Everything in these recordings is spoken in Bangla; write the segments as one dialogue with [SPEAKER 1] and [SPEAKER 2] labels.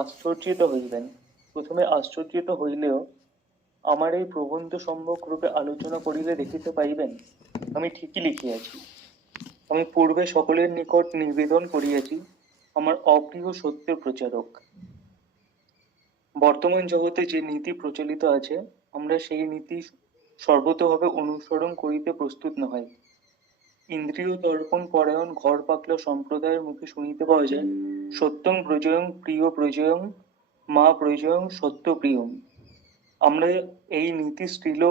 [SPEAKER 1] আশ্চর্যিত হইবেন। প্রথমে আশ্চর্যিত হইলেও আমার এই প্রবন্ধ সম্যক রূপে আলোচনা করিলে দেখিতে পাইবেন, আমি ঠিকই লিখিয়াছি। আমি পূর্বে সকলের নিকট নিবেদন করিয়াছি, আমার অপ্রিয় সত্যের প্রচারক। বর্তমান জগতে যে নীতি প্রচলিত আছে, আমরা সেই নীতি সর্বতভাবে অনুসরণ করিতে প্রস্তুত নয় ইন্দ্রিয় তর্পণ পরায়ণ ঘর পাকলা সম্প্রদায়ের মুখে শুনিতে পাওয়া যায়, সত্যং প্রজয়ং, প্রিয় প্রজয়ং, মা প্রজয়ং, সত্য প্রিয়ম। আমরা এই নীতি স্ত্রীল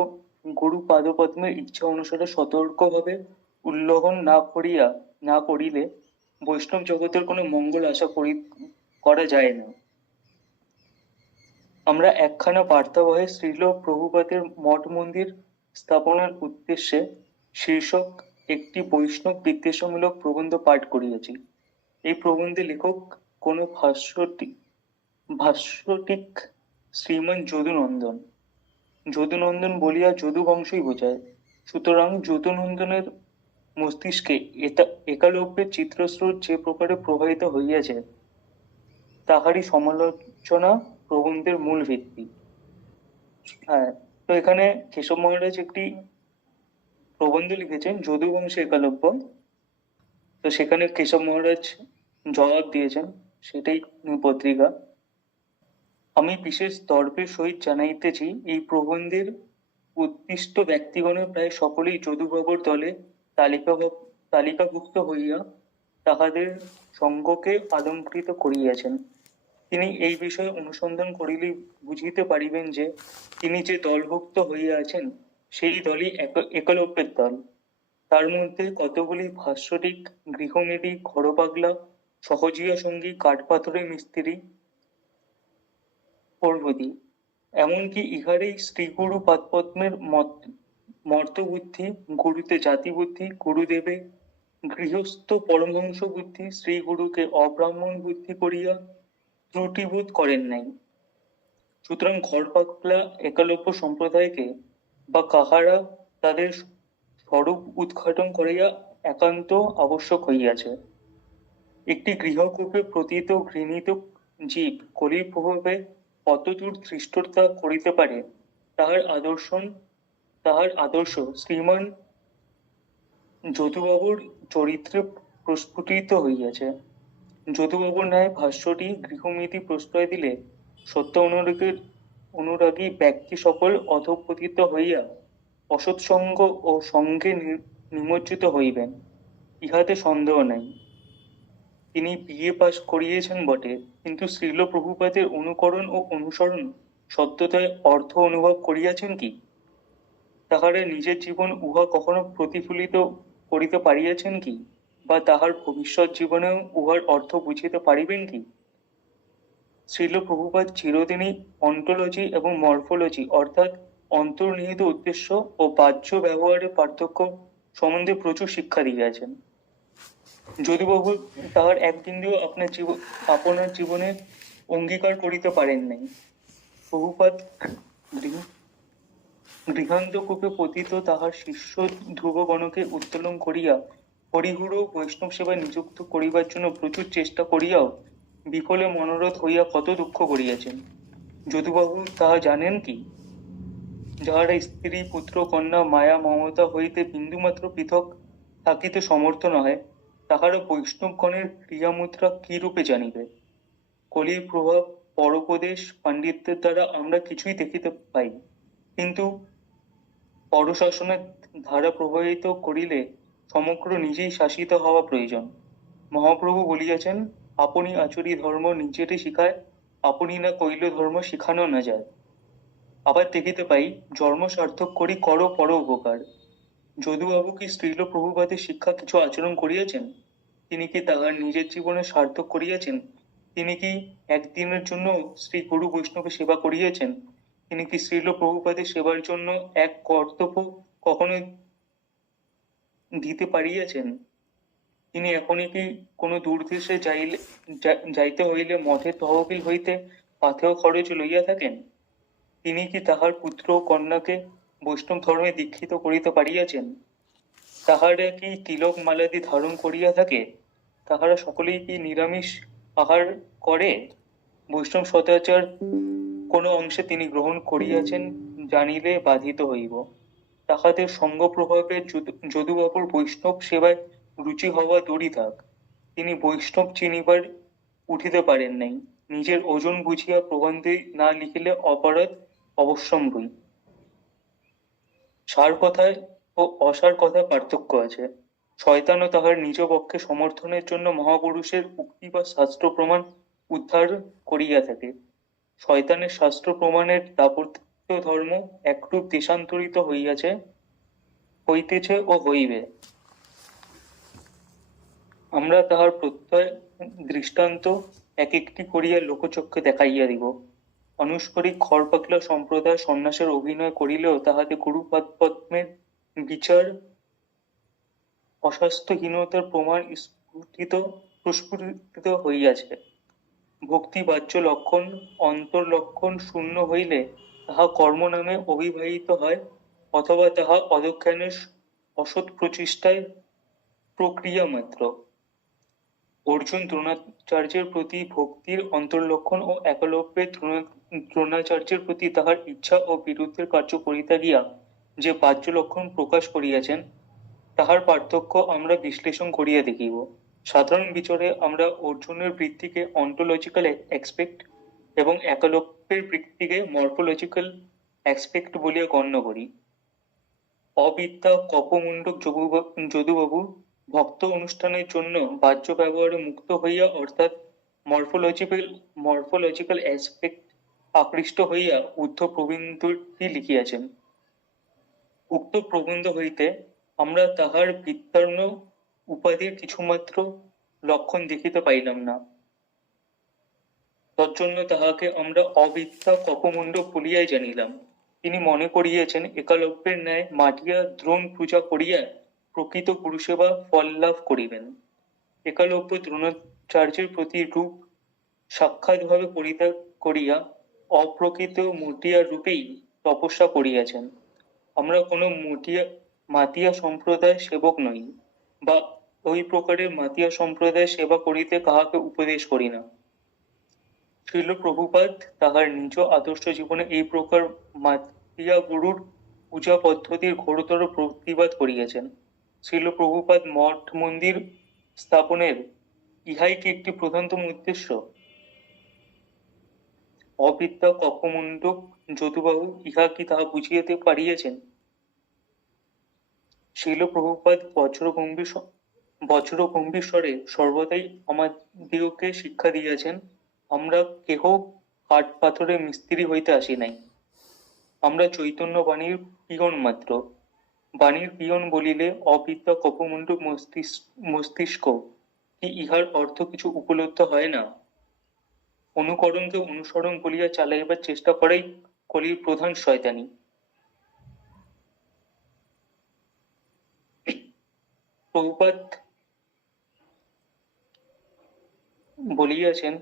[SPEAKER 1] গুরু পাদপদ্মের ইচ্ছা অনুসারে সতর্কভাবে উল্লঙ্ঘন না করিয়া, না করিলে বৈষ্ণব জগতের কোনো মঙ্গল আশা করি, করা যায় না। আমরা একখানা বার্তাবহে শ্রীল প্রভুপাতের মঠ মন্দির স্থাপনার উদ্দেশ্যে শীর্ষক একটি বৈষ্ণব বিদ্বেষমূলক প্রবন্ধ পাঠ করিয়াছি। এই প্রবন্ধে লেখক কোনো ভাষ্যটি ভাষ্যটিক শ্রীমান যদুনন্দন। যদুনন্দন বলিয়া যদু বংশই বোঝায়। সুতরাং যদুনন্দনের মস্তিষ্কে এটা একালব্যের চিত্রস্রোত যে প্রকারে প্রবাহিত হইয়াছে, তাহারই সমালোচনা প্রবন্ধের মূল ভিত্তি। হ্যাঁ তো এখানে কেশব মহারাজ একটি প্রবন্ধ লিখেছেন যদু বংশ একালব্য। তো সেখানে কেশব মহারাজ জবাব দিয়েছেন, সেটাই পত্রিকা। আমি বিশেষ দর্পের সহিত জানাইতেছি, এই প্রবন্ধের উদ্দিষ্ট ব্যক্তিগণের প্রায় সকলেই যদুবাবুর দলে তালিকা তালিকাভুক্ত হইয়া তাহাদের সঙ্গকে আলঙ্কৃত করিয়াছেন। তিনি এই বিষয়ে অনুসন্ধান করিলেই বুঝিতে পারিবেন যে, তিনি যে দলভুক্ত হইয়া আছেন সেই দলই এক- একলব্যের দল। তার মধ্যে কতগুলি ভাষ্যটিক গৃহমেদি ঘরপাগলা, সহজিয়া সঙ্গী, কাঠপাথরের মিস্ত্রি প্রভৃতি এমনকি ইহারেই শ্রীগুরু পাদপদ্মের মত, মর্তবুদ্ধি, গুরুতে জাতি বুদ্ধি গুরুদেবে গৃহস্থ পরমহংস বুদ্ধি শ্রী গুরুকে অব্রাহ্মণ বুদ্ধি করিয়া ত্রুটিবোধ করেন নাই। সুতরাং ঘরপাগলা, একালব্য সম্প্রদায়কে বা কাহারা তাদের স্বরূপ উদ্ঘাটন করিয়া একান্ত আবশ্যক হইয়াছে। একটি গৃহকূপে প্রতীত ঘৃণিত জীব কলির প্রভাবে কতদূর ধৃষ্টতা করিতে পারে, তাহার আদর্শন, তাহার আদর্শ শ্রীমান যদুবাবুর চরিত্রে প্রস্ফুটিত হইয়াছে। যদুবাবুর ন্যায় ভাষ্যটি গৃহমিতি প্রশ্রয় দিলে সত্য অনুরাগীর অনুরাগী ব্যক্তি সকল অধপতিত হইয়া অসৎসঙ্গ ও সঙ্গে নিমজ্জিত হইবেন, ইহাতে সন্দেহ নাই। তিনি বিএ পাশ করিয়েছেন বটে, কিন্তু শ্রীল প্রভুপাদের অনুকরণ ও অনুসরণ সত্যতায় অর্থ অনুভব করিয়াছেন কি? তাহারা নিজের জীবন উহা কখনো প্রতিফলিত করিতে পারিয়াছেন কি, বা তাহার ভবিষ্যৎ জীবনেও উহার অর্থ বুঝিতে পারিবেন কি? শ্রীল প্রভুপাদ চিরদিনই অন্টোলজি এবং মরফোলজি, অর্থাৎ অন্তর্নিহিত উদ্দেশ্য ও বাহ্য ব্যবহারের পার্থক্য সম্বন্ধে প্রচুর শিক্ষা দিয়েছেন। যদিবাবু তাহার এক বিন্দুও আপনার জীবন আপনার জীবনে অঙ্গীকার করিতে পারেন নাই। প্রভুপাদ গৃহ- গৃহান্ত কূপে পতিত তাহার শিষ্য ধ্রুবগণকে উত্তোলন করিয়া হরিগুরু বৈষ্ণব সেবায় নিযুক্ত করিবার জন্য প্রচুর চেষ্টা করিয়াও বিফলে মনোরথ হইয়া কত দুঃখ করিয়াছেন। যদুবাবু তাহা জানেন কি? যাহারা স্ত্রী, পুত্র, কন্যা, মায়া, মমতা হইতে বিন্দুমাত্র পৃথক থাকিতে সমর্থ নহে তাহারা বৈষ্ণবগণের ক্রিয়ামুদ্রা কি রূপে জানিবে? কলির প্রভাব পরোপদেশ, পাণ্ডিত্যের দ্বারা আমরা কিছুই দেখিতে পাই কিন্তু পরশাসনের ধারা প্রবাহিত করিলে সমগ্র নিজেই শাসিত হওয়া প্রয়োজন। মহাপ্রভু বলিয়াছেন আপনি আচরি ধর্ম নিজেরই শিখায়, আপনি না কইল ধর্ম শিখানো না যায়। আবার দেখিতে পাই, জন্ম সার্থক করি কর, পর উপকার। যদুবাবু কি স্ত্রীল প্রভুপাদের শিক্ষা কিছু আচরণ করিয়াছেন? তিনি কি তাহার নিজের জীবনে সার্থক করিয়াছেন? তিনি কি একদিনের জন্য শ্রী গুরু বৈষ্ণবের সেবা করিয়াছেন? তিনি কি শ্রীল প্রভুপাদের সেবার জন্য এক কর্তব্য কখনো দিতে পারিয়াছেন? তিনি এখনই কি কোনো দূরদেশে যাইলে যাইতে হইলে মঠের তহবিল হইতে পাথেয় খরচ লইয়া থাকেন? তিনি কি তাহার পুত্র কন্যাকে বৈষ্ণব ধর্মে দীক্ষিত করিতে পারিয়াছেন? তাহারা কি তিলক মালাদি ধারণ করিয়া থাকে? তাহারা সকলেই কি নিরামিষ আহার করে? বৈষ্ণব সদাচার কোনো অংশে তিনি গ্রহণ করিয়াছেন জানিলে বাধিত হইব। তাহাদের সঙ্গ প্রভাবে যদু- যদুবাবুর বৈষ্ণব সেবায় রুচি হওয়া দূরই থাক। তিনি বৈষ্ণব চিনিবার উঠিতে পারেন নাই। নিজের ওজন বুঝিয়া প্রবন্ধে না লিখিলে অপরাধ অবশ্যম্বই সার কথায় ও অসার কথা পার্থক্য আছে। শয়তানও তাহার নিজ পক্ষে সমর্থনের জন্য মহাপুরুষের উক্তি বা শাস্ত্র প্রমাণ উদ্ধার করিয়া থাকে। শয়তানের শাস্ত্র প্রমাণের দাপত্য ধর্ম একরূপ দেশান্তরিত হইয়াছে, হইতেছে ও হইবে। আমরা তাহার প্রত্যয় দৃষ্টান্ত এক একটি করিয়া লোকচক্ষে দেখাইয়া দিব। অনুস্বরিক খড়পাকলা সম্প্রদায় সন্ন্যাসের অভিনয় করিলেও তাহাতে গুরুপাদ পদ্মের বিচার অস্বাস্থ্যহীনতার প্রমাণ স্ফুটিত, প্রস্ফুটিত হইয়াছে। ভক্তি, বাহ্য লক্ষণ, অন্তর লক্ষণ শূন্য হইলে তাহা কর্ম নামে অবিবাহিত হয় অথবা তাহা অদজ্ঞানের অসৎ প্রচেষ্টায় প্রক্রিয়া মাত্র। অর্জুন, দ্রোণাচার্যের প্রতি ভক্তির অন্তর্লক্ষণ ও একলব্যের দ্রোণা- দ্রোণাচার্যের প্রতি তাহার ইচ্ছা ও বিরুদ্ধের কার্য করিতে গিয়া যে বাহ্য লক্ষণ প্রকাশ করিয়াছেন, তাহার পার্থক্য আমরা বিশ্লেষণ করিয়া দেখিব। সাধারণ বিচারে আমরা অর্জুনের বৃত্তিকে অন্টোলজিক্যাল এক্সপেক্ট এবং একলব্যের বৃত্তিকে মর্ফোলজিক্যাল অ্যাসপেক্ট বলিয়া গণ্য করি। অবিদ্যা, কপমুণ্ডক যদুবাবু ভক্ত অনুষ্ঠানের জন্য বাহ্য ব্যবহারে মুক্ত হইয়া অর্থাৎ মরফোলজিক্যাল মরফোলজিক্যাল অ্যাসপেক্ট আকৃষ্ট হইয়া উদ্ধ প্রবন্ধটি লিখিয়াছেন। উক্ত প্রবন্ধ হইতে আমরা তাহার বিত্তার্ণ উপাধির কিছুমাত্র লক্ষণ দেখিতে পাইলাম না। তজ্জন্য তাহাকে আমরা অবিদ্যা কপমুণ্ড বলিয়াই জানিলাম। তিনি মনে করিয়াছেন, একালব্যের ন্যায় মাটিয়া দ্রোণ পূজা করিয়া প্রকৃত গুরুসেবা ফল লাভ করিবেন। একালব্য দ্রোণাচার্যের প্রতি রূপ সাক্ষাৎভাবে পরিত্যাগ করিয়া অপ্রকৃত মটিয়া রূপেই তপস্যা করিয়াছেন। আমরা কোনো মটিয়া মাতিয়া সম্প্রদায় সেবক নই বা ওই প্রকারের মাতিয়া সম্প্রদায় সেবা করিতে কাহাকে উপদেশ করি না। শ্রীল প্রভুপাদ তাহার নিজ আদর্শ জীবনে এই প্রকার মাতিয়া গুরুর পূজা পদ্ধতির ঘোরতর প্রতিবাদ করিয়াছেন। শ্রীল প্রভুপাদ মঠ মন্দির স্থাপনের, ইহাই কি একটি প্রধানতম উদ্দেশ্য? অবিদ্যা কপমণ্ডক যদুবাবু ইহা কি তাহা বুঝিয়াতে পারিয়াছেন? শিল প্রভুপাদ বজ্র গম্ভীর স- বজ্র গম্ভীর স্বরে সর্বদাই আমাদিগকে শিক্ষা দিয়াছেন, আমরা কেহ কাঠ পাথরে মিস্ত্রি হইতে আসি নাই। আমরা চৈতন্য বাণীর পিয়ন মাত্র। বাণীর পিয়ন বলিলে, অবিদ্যা কপমুণ্ড মস্তিষ্ক, কি ইহার অর্থ কিছু উপলব্ধ হয় না? অনুকরণকে অনুসরণ বলিয়া চালাইবার চেষ্টা করাই কলির প্রধান শয়তানি। প্রভুপাত বলিয়াছেন,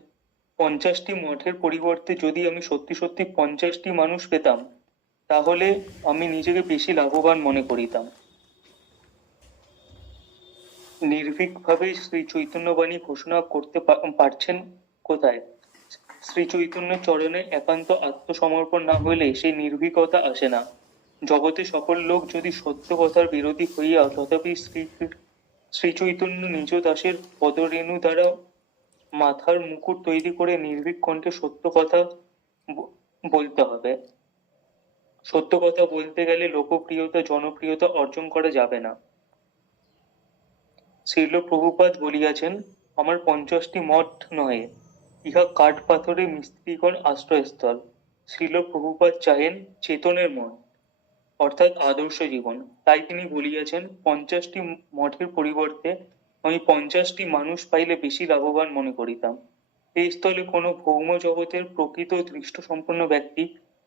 [SPEAKER 1] পঞ্চাশটি মঠের পরিবর্তে যদি আমি সত্যি সত্যি পঞ্চাশটি মানুষ পেতাম তাহলে আমি নিজেকে বেশি লাভবান মনে করিতাম। নির্ভীকভাবে শ্রী চৈতন্যবাণী ঘোষণা করতে পারছেন কোথায়? শ্রী চৈতন্য চরণে একান্ত আত্মসমর্পণ না হইলে সেই নির্ভীকতা আসে না। জগতে সকল লোক যদি সত্য কথার বিরোধী হইয়া তথাপি শ্রী শ্রী চৈতন্য নিজ দাসের পদরেণু দ্বারা মাথার মুকুট তৈরি করে নির্ভীক কণ্ঠে সত্য কথা বলতে হবে। সত্য কথা বলতে গেলে লোকপ্রিয়তা, জনপ্রিয়তা অর্জন করা যাবে না। শ্রীল প্রভুপাদ বলিয়াছেন, আমার পঞ্চাশটি মঠ নহে, ইহা কাঠ পাথরে মিস্ত্রিগণ আশ্রয়স্থল। শ্রীল প্রভুপাদ চাহেন চেতনের মন, অর্থাৎ আদর্শ জীবন। তাই তিনি বলিয়াছেন, পঞ্চাশটি মঠের পরিবর্তে আমি পঞ্চাশটি মানুষ পাইলে বেশি লাভবান মনে করিতাম। এই স্থলে কোনো ভৌম জগতের প্রকৃত দৃষ্ট সম্পন্ন ব্যক্তি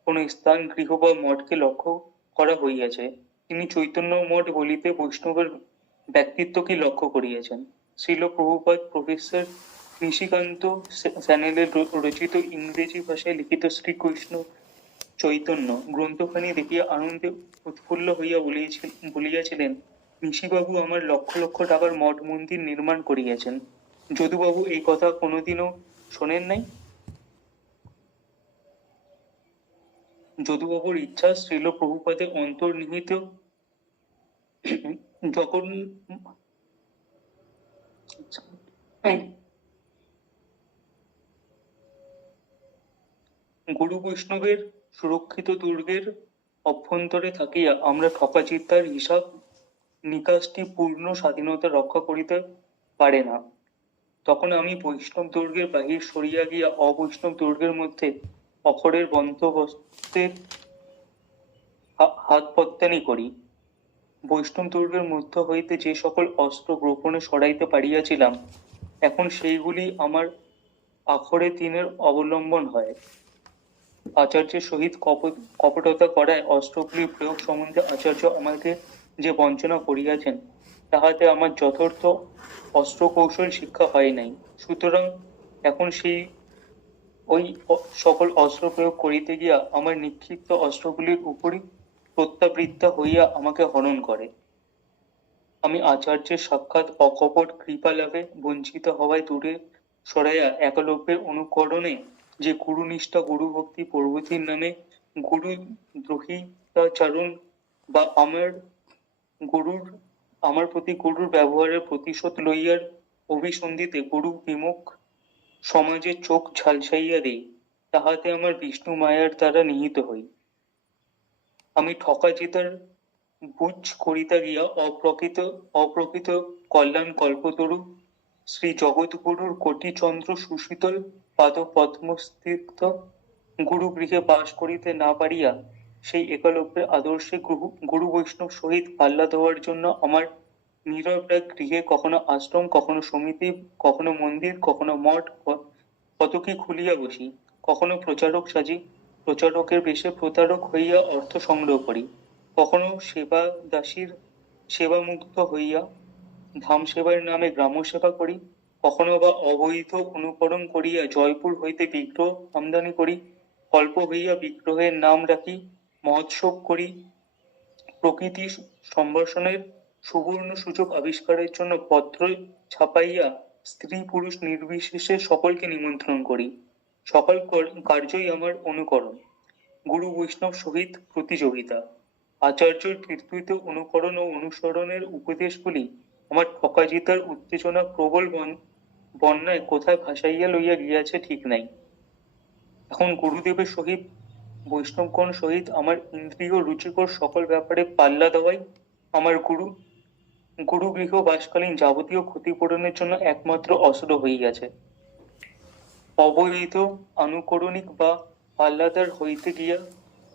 [SPEAKER 1] কোনো স্থান গৃহ বা মঠকে লক্ষ্য করা হইয়াছে। তিনি চৈতন্য মঠ বলিতে বৈষ্ণবের ব্যক্তিত্বকে লক্ষ্য করিয়াছেন। শ্রীল প্রভুপাদ, প্রফেসর নিশিকান্ত স্যানেলের রচিত ইংরেজি ভাষায় লিখিত শ্রীকৃষ্ণ চৈতন্য গ্রন্থখানি দেখিয়া আনন্দে উৎফুল্ল হইয়া বলিয়াছিল বলিয়াছিলেন, নিশিবাবু আমার লক্ষ লক্ষ টাকার মঠ মন্দির নির্মাণ করিয়াছেন। যদুবাবু এই কথা কোনোদিনও শোনেন নাই? যদুবাবুর ইচ্ছা শ্রীল প্রভুপাদে অন্তর্নিহিত। যখন গুরু বৈষ্ণবের সুরক্ষিত দুর্গের অভ্যন্তরে থাকিয়া আমরা ঠকাচিত্তার হিসাব নিকাশটি পূর্ণ স্বাধীনতা রক্ষা করিতে পারে না। তখন আমি বৈষ্ণব দুর্গের বাহির সরিয়া গিয়া অবৈষ্ণব দুর্গের মধ্যে অখরের বন্দোবস্তের হাত পত্তানি করি। বৈষ্ণব দুর্গের মধ্য হইতে যে সকল অস্ত্র গোপনে সরাইতে পারিয়াছিলাম, এখন সেইগুলি আমার আখরে দিনের অবলম্বন হয়। আচার্যের সহিত কপ- কপটতা করায় অস্ত্রগুলি প্রয়োগ সম্বন্ধে আচার্য আমাকে যে বঞ্চনা করিয়াছেন, তাহাতে আমার যথার্থ অস্ত্র কৌশল শিক্ষা হয় নাই। সুতরাং এখন সেই ওই সকল অস্ত্র প্রয়োগ করিতে গিয়া আমার নিক্ষিপ্ত অস্ত্রগুলির উপরই প্রত্যাবৃত্ত হইয়া আমাকে হরণ করে। আমি আচার্যের সাক্ষাৎ অকপট কৃপা লাভে বঞ্চিত হওয়ায় দূরে সরাইয়া একলব্যের অনুকরণে যে গুরুনিষ্ঠা গুরু ভক্তি প্রভৃতির নামে গুরু দ্রোহিতাচারণ বা আমার গুরুর, আমার প্রতি গুরুর ব্যবহারের প্রতিশোধ লইয়ার অভিসন্ধিতে গুরু বিমুখ সমাজে চোখ ঝালসাইয়া দেই, তাহাতে আমার বিষ্ণু মায়ার দ্বারা নিহিত হই। আমি ঠকা জেতার বুঝ করিতে গিয়া অপ্রকৃত অপ্রকৃত কল্যাণ কল্পতরু শ্রী জগৎগুরুর কোটিচন্দ্র সুশীতল পাদ পদ্মস্থিত গুরু গৃহে বাস করিতে না পারিয়া, সেই একলব্যের আদর্শে গুরু গুরু বৈষ্ণব সহিত পাল্লা দেওয়ার জন্য আমার নীরব এক গৃহে কখনো আশ্রম, কখনো সমিতি, কখনো মন্দির, কখনো মঠ কত কি খুলিয়া বসি। কখনো প্রচারক সাজি, প্রচারকের বেশে প্রতারক হইয়া অর্থ সংগ্রহ করি। কখনো সেবা দাসীর সেবা মুক্ত হইয়া ধাম সেবার নামে গ্রাম্য সেবা করি। কখনো বা অবৈধ অনুকরণ করিয়া জয়পুর হইতে বিগ্রহ আমদানি করি। অল্প হইয়া বিগ্রহের নাম রাখি, মহোৎসব করি। প্রকৃতি সম্ভাষণের সুবর্ণ সুযোগ আবিষ্কারের জন্য পত্র ছাপাইয়া স্ত্রী পুরুষ নির্বিশেষে সকলকে নিমন্ত্রণ করি। সকল কার্যই আমার অনুকরণ। গুরু বৈষ্ণব সহিত প্রতিযোগিতা। আচার্যের কীর্তিত অনুকরণ ও অনুসরণের উপদেশগুলি আমার ঠকাজিতার উত্তেজনা প্রবল বন- বন্যায় কোথায় ভাসাইয়া লইয়া গিয়াছে ঠিক নাই। এখন গুরুদেবের সহিত, বৈষ্ণবগণ সহিত আমার ইন্দ্রিয় রুচিকর সকল ব্যাপারে পাল্লা দেওয়াই আমার গুরু। গুরু গৃহ বাসকালীন যাবতীয় ক্ষতিপূরণের জন্য একমাত্র অস্ত্র হইয়াছে অবৈধ, আনুকরণিক বা পাল্লাদার হইতে গিয়া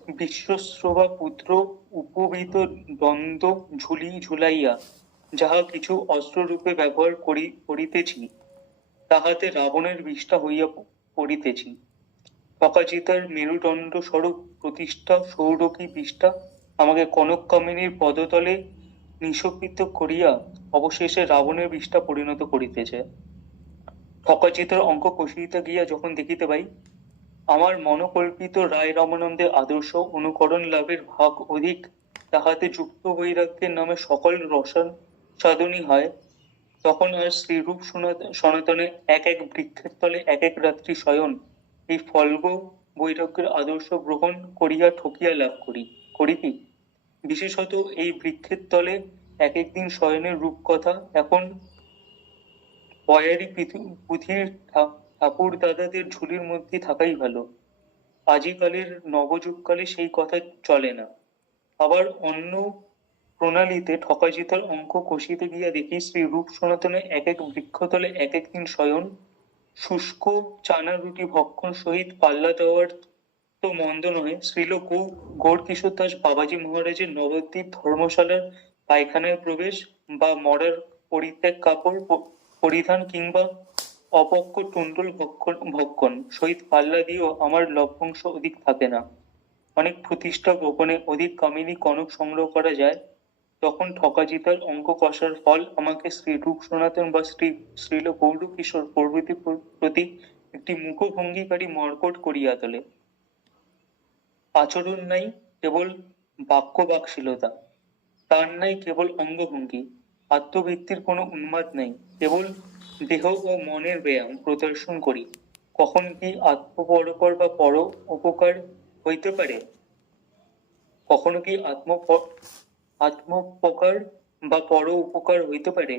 [SPEAKER 1] বিশ্বশ্রবা পুত্র উপবিত দ্বন্দ্ব ঝুলি ঝুলাইয়া যাহা কিছু অস্ত্ররূপে ব্যবহার করি, করিতেছি, তাহাতে রাবণের বিষ্ঠা হইয়া পড়িতেছি। অকাজিতার মেরুদণ্ড স্বরূপ প্রতিষ্ঠা সৌরকী বিষ্ঠা আমাকে কনক কামিনীর পদতলে নিশপিত করিয়া অবশেষে রাবণের বিষ্ঠা পরিণত করিতেছে। ঠকাচিতার অঙ্ক কষিতে গিয়া যখন দেখিতে পাই, আমার মনোকল্পিত রায় রামানন্দের আদর্শ অনুকরণ লাভের ভাগ অধিক, তাহাতে যুক্ত বৈরাগ্যের নামে সকল রসন সাধনী হয়, তখন আর শ্রীরূপ সনাত- সনাতনে এক এক বৃক্ষের তলে এক এক রাত্রি শয়ন, এই ফলগ বৈরাগ্যের আদর্শ গ্রহণ করিয়া ঠকিয়া লাভ করি করি কি বিশেষত এই বৃক্ষের তলে এক একদিন শয়নের রূপকথা। এখন পৃথি- পুঁথির ঠাকুর দাদাদের ঝুলির মধ্যে থাকাই ভালো। আজিকালের নবযুগকালে সেই কথা চলে না। আবার অন্য প্রণালীতে ঠকাজিতার অঙ্ক কষিতে গিয়া দেখি শ্রী রূপ সনাতনে এক এক বৃক্ষতলে এক এক দিন শয়ন, শুষ্ক চানা রুটি ভক্ষণ সহিত পাল্লা দেওয়ার তো মন্দ নয় শ্রীল গৌ গৌর কিশোর দাস বাবাজি মহারাজের নবদ্বীপ ধর্মশালার পায়খানায় প্রবেশ বা মরার পরিত্যাগ কাপড় পরিধান কিংবা অপক্ষ টুন্ডল ভক্ষণ ভক্ষণ সহিত পাল্লা দিয়েও আমার লভ্যাংশ অধিক থাকে না। অনেক প্রতিষ্ঠা গোপনে অধিক কামিনী কনক সংগ্রহ করা যায়। তখন ঠকাজিতার অঙ্ক কষার ফল আমাকে শ্রী রূপ সনাতন বা শ্রী শ্রীল গৌর কিশোর প্রভৃতি প্রতি একটি মুখভঙ্গিকারী মর্কট করিয়া তোলে। আচরণ নাই, কেবল বাক্য বাকশীলতা তার নাই কেবল অঙ্গভঙ্গি। আত্মবৃত্তির কোনো উন্মাদ নেই। কেবল দেহ ও মনের ব্যায়াম প্রদর্শন করি। কখন কি আত্মপরকর বা পর উপকার হইতে পারে? কখনো কি আত্ম আত্মোপকার বা পর উপকার হইতে পারে?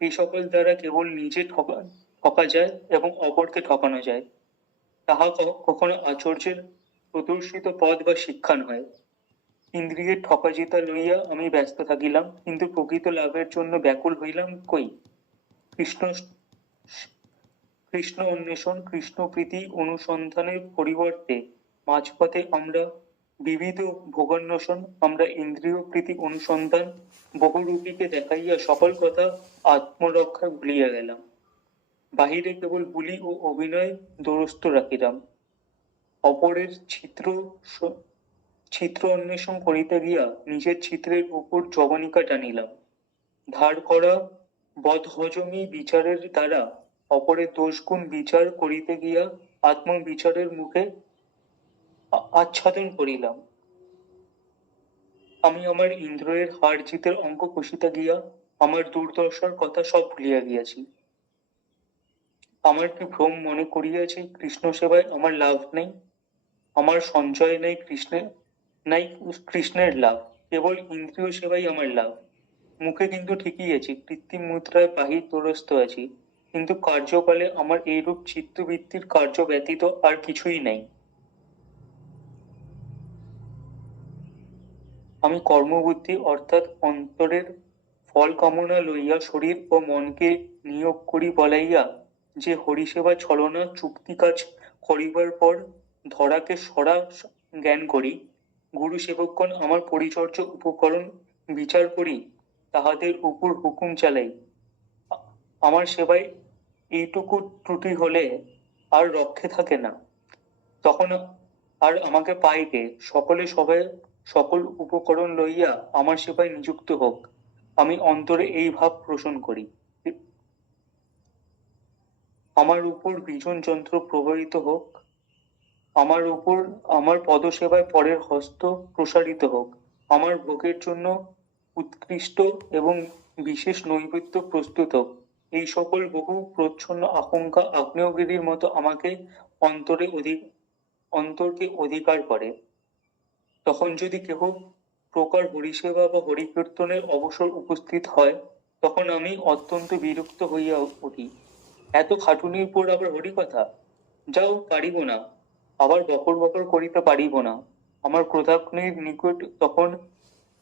[SPEAKER 1] এই সকল দ্বারা কেবল নিজে ঠকা ঠকা যায় এবং অপরকে ঠকানো যায়। তাহা কখনো আচার্যের প্রদর্শিত পদ বা শিক্ষা নয় ইন্দ্রিয়ের ঠকাজিতা লইয়া আমি ব্যস্ত থাকিলাম, কিন্তু প্রকৃত লাভের জন্য ব্যাকুল হইলাম কই? কৃষ্ণ কৃষ্ণ অন্বেষণ, কৃষ্ণ প্রীতি অনুসন্ধানের পরিবর্তে মাঝপথে আমরা বিবিধ ভোগান্বেষণ, আমরা ইন্দ্রিয় প্রীতি অনুসন্ধান বহুরূপীকে দেখাইয়া সকল কথা আত্মরক্ষা ভুলিয়া গেলাম। বাহিরে কেবল বুলি ও অভিনয় দোরস্ত রাখিলাম। অপরের স- ছিদ্র অন্বেষণ করিতে গিয়া নিজের ছিদ্রের উপর জবনিকা টানিলাম ধার করা বদহজমি বিচারের দ্বারা অপরের দোষগুণ বিচার করিতে গিয়া আত্মবিচারের মুখে আচ্ছাদন করিলাম। আমি আমার ইন্দ্রিয়ের হার জিতের অঙ্ক কষিতে গিয়া আমার দুর্দশার কথা সব ভুলিয়া গিয়াছি। আমার কি ভ্রম মনে করিয়াছে? কৃষ্ণ সেবায় আমার লাভ নেই। আমার সঞ্চয় নেই, কৃষ্ণের, নাই কৃষ্ণের লাভ, কেবল ইন্দ্রিয় সেবাই আমার লাভ। মুখে কিন্তু ঠিকই আছি, কৃত্রিম মুদ্রায় বাহির দূরস্থ আছি, কিন্তু কার্যকালে আমার এইরূপ চিত্তবৃত্তির কার্য ব্যতীত আর কিছুই নাই। আমি কর্মবুদ্ধি অর্থাৎ অন্তরের ফল কামনা লইয়া শরীর ও মনকে নিয়োগ করি বলাইয়া যে হরিসেবা ছলনা চুক্তি কাজ করিবার পর ধরাকে সরা জ্ঞান করি, গুরু সেবকগণ আমার পরিচর্য উপকরণ বিচার করি, তাহাদের উপর হুকুম চালাই। আমার সেবায় এইটুকু ত্রুটি হলে আর রক্ষে থাকে না। তখন আর আমাকে পায় কে? সকলে সবাই সকল উপকরণ লইয়া আমার সেবায় নিযুক্ত হোক। আমি অন্তরে এই ভাব পোষণ করি। আমার উপর বিজন যন্ত্র প্রবাহিত হোক আমার উপর আমার পদসেবায় পরের হস্ত প্রসারিত হোক। আমার ভোগের জন্য উৎকৃষ্ট এবং বিশেষ নৈবেদ্য প্রস্তুত হোক। এই সকল বহু প্রচ্ছন্ন আশঙ্কা আগ্নেয়গিরির মতো আমাকে অন্তরে অধিক, অন্তরকে অধিকার করে। তখন যদি কেহ প্রকার হরিসেবা বা হরিকীর্তনের অবসর উপস্থিত হয়, তখন আমি অত্যন্ত বিরক্ত হইয়া উঠি। এত খাটুনির পর আবার হরিকথা? যাও, পারিব না। আবার বকর বকর করিতে পারিব না। আমার ক্রোধাগ্নির নিকট তখন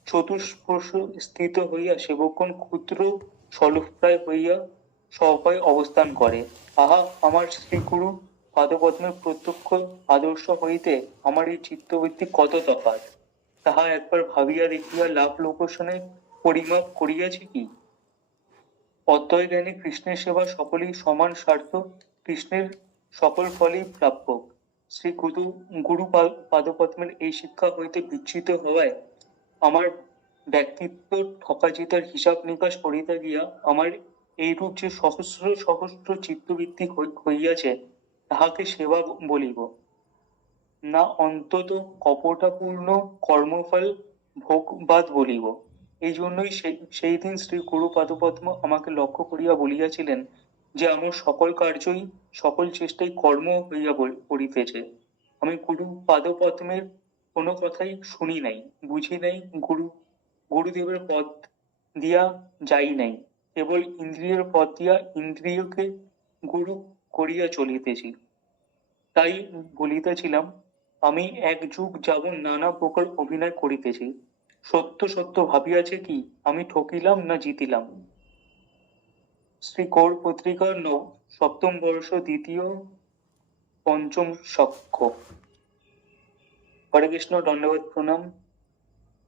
[SPEAKER 1] চতুষ্পর্শ স্থিত হইয়া সেবকগণ ক্ষুদ্র স্বল্পপ্রায় হইয়া সবাই অবস্থান করে। আহা, আমার শ্রীগুরু পাদপদ্মের প্রত্যক্ষ আদর্শ হইতে আমার এই চিত্তবৃত্তি কত তফাৎ? তাহা একবার ভাবিয়া দেখিয়া লাভ লোকসনে পরিমাপ করিয়াছে কি? অদ্বয় জ্ঞানী কৃষ্ণের সেবা সকলেই সমান স্বার্থ, কৃষ্ণের সকল ফলই প্রাপ্য। শ্রী গুরু গুরু পাদপদ্মের এই শিক্ষা হইতে বিচ্ছিত হওয়ায় আমার ব্যক্তিত্ব ঠকাজিতার হিসাব নিকাশ করিতে গিয়া আমার এইরূপ যে সহস্র সহস্র চিত্তবৃত্তি হই- হইয়াছে, তাহাকে সেবা বলিব। না অন্তত কপটাপূর্ণ কর্মফল ভোগবাদ বলিব। এই জন্যই সেই দিন শ্রী গুরু পাদপদ্ম আমাকে লক্ষ্য করিয়া বলিয়াছিলেন যে আমার সকল কার্যই, সকল চেষ্টাই কর্ম হইয়া পড়িতেছে। আমি গুরু পাদপদ্মের কোনো কথাই শুনি নাই, বুঝি নাই, গুরু, গুরুদেবের পথ দিয়া যাই নাই। কেবল ইন্দ্রিয়ের পথ দিয়া ইন্দ্রিয়কে গুরু করিয়া চলিতেছি। তাই বলিতেছিলাম, আমি এক যুগ যাবৎ নানা প্রকার অভিনয় করিতেছি। সত্য সত্য ভাবিয়াছে কি, আমি ঠকিলাম না জিতিলাম। শ্রী গৌর পত্রিকার ন- সপ্তম বর্ষ দ্বিতীয় পঞ্চম সক্ষ হরে কৃষ্ণ দণ্ডবাদ প্রণাম।